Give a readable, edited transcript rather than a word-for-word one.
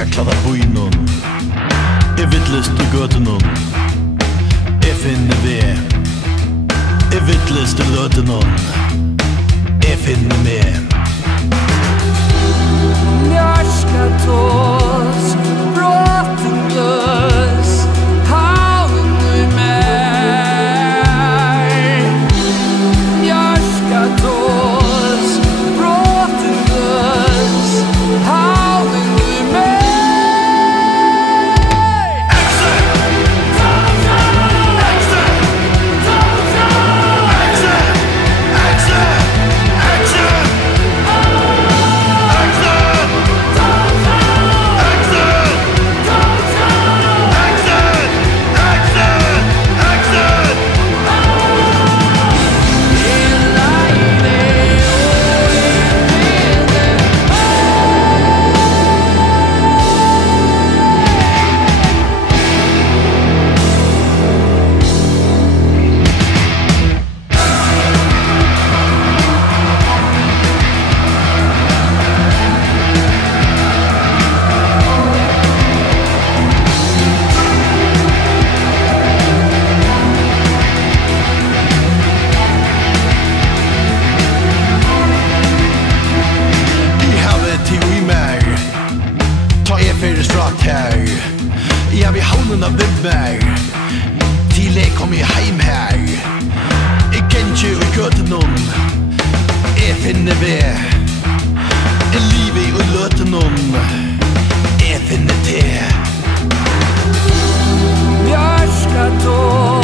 skal klare bøynen. Jeg vittlest i gøtenen. Jeg finner ved. Jeg vittlest i løtenen. Jeg finner med. Mjørska tås, bråten løs, havn ur meg. Mjørska tås, bråten løs, havn ur meg. Jeg vil havnen av meg til jeg kommer hjem her. Jeg kan ikke i gøtenen. Jeg finner ved. Jeg lever i løtenen. Jeg finner til. Mjørska tås.